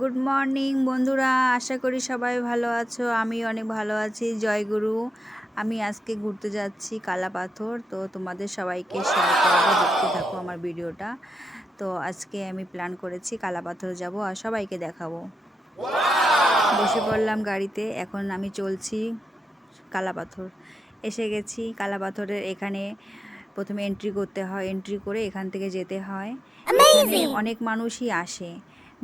Good morning বন্ধুরা, আশা করি সবাই ভালো আছো। আমি অনেক ভালো আছি, জয় গুরু। আমি আজকে ঘুরতে যাচ্ছি কালাপাথর, তো তোমাদের সবাইকে শেয়ার করবো, দেখতে থাকো আমার ভিডিওটা। তো আজকে আমি প্ল্যান করেছি কালাপাথর যাব আর সবাইকে দেখাবো। বসে পড়লাম গাড়িতে, এখন আমি চলছি কালাপাথর। এসে গেছি কালাপাথরের এখানে। প্রথমে এন্ট্রি করতে হয়, এন্ট্রি করে এখান থেকে যেতে হয়। এখানে অনেক মানুষই আসে,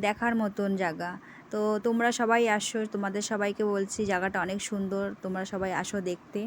দেখার মতন জায়গা। তো তোমরা সবাই আসো, তোমাদের সবাইকে বলছি জায়গাটা অনেক সুন্দর, তোমরা সবাই আসো দেখতে।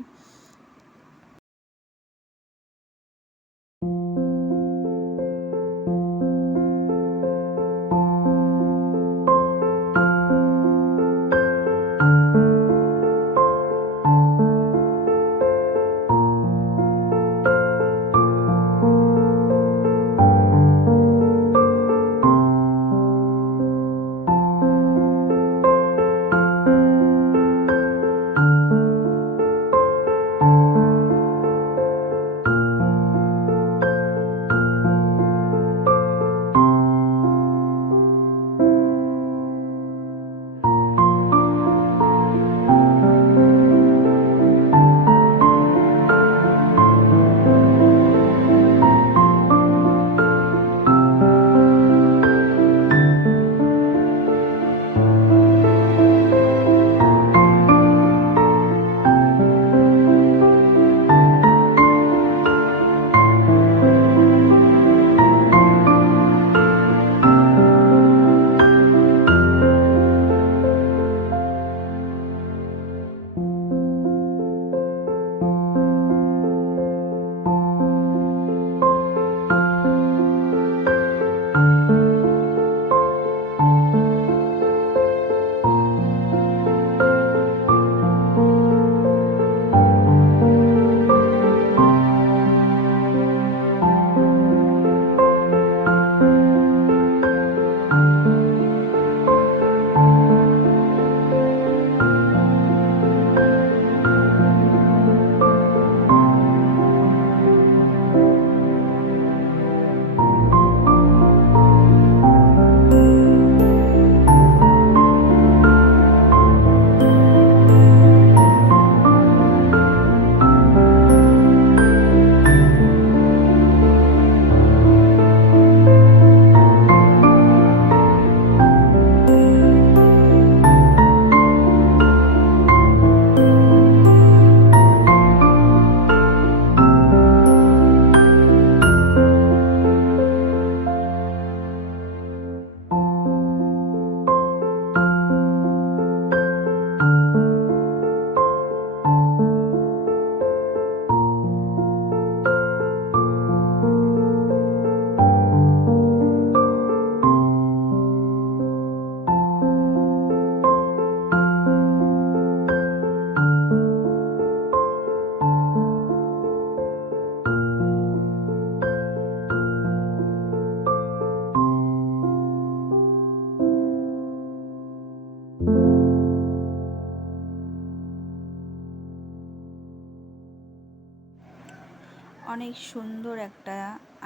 অনেক সুন্দর একটা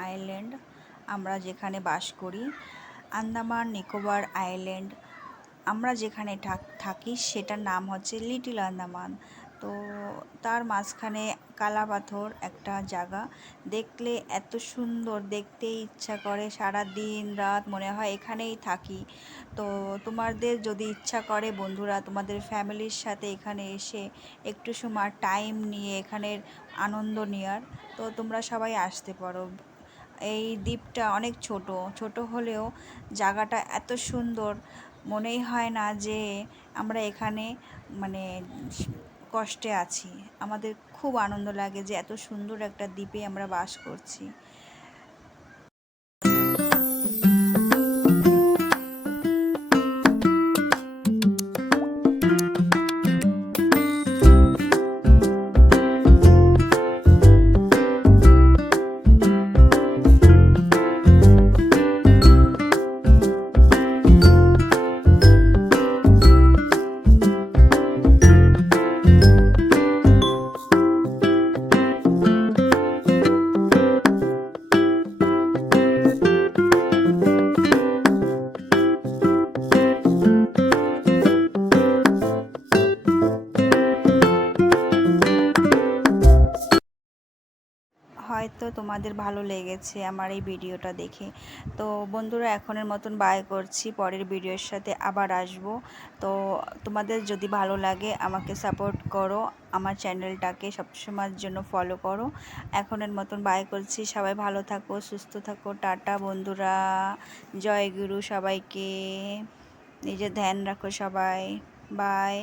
আইল্যান্ড আমরা যেখানে বাস করি, আন্দামান নিকোবর আইল্যান্ড। আমরা যেখানে থাকি সেটার নাম হচ্ছে লিটল আন্দামান। তো তার মাঝখানে কালাপাথর একটা জায়গা, দেখলে এত সুন্দর, দেখতেই ইচ্ছা করে, সারা দিন রাত মনে হয় এখানেই থাকি। তো তোমাদের যদি ইচ্ছা করে বন্ধুরা, তোমাদের ফ্যামিলির সাথে এখানে এসে একটু সময় টাইম নিয়ে এখানের আনন্দ নেওয়ার, তো তোমরা সবাই আসতে পারো। এই দ্বীপটা অনেক ছোট ছোট হলেও জায়গাটা এত সুন্দর, মনেই হয় না যে আমরা এখানে মানে কষ্টে আছি। আমাদের খুব আনন্দ লাগে যে এত সুন্দর একটা দ্বীপে আমরা বাস করছি। হয়তো তোমাদের ভালো লেগেছে আমার এই ভিডিওটা দেখে। তো বন্ধুরা, এখনের মতন বাই করছি, পরের ভিডিওর সাথে আবার আসবো। তো তোমাদের যদি ভালো লাগে আমাকে সাপোর্ট করো, আমার চ্যানেলটাকে সবসময়ের জন্য ফলো করো। এখনের মতন বাই করছি, সবাই ভালো থাকো, সুস্থ থাকো, টাটা বন্ধুরা, জয় গুরু সবাইকে, নিজের ধ্যান রাখো সবাই, বাই।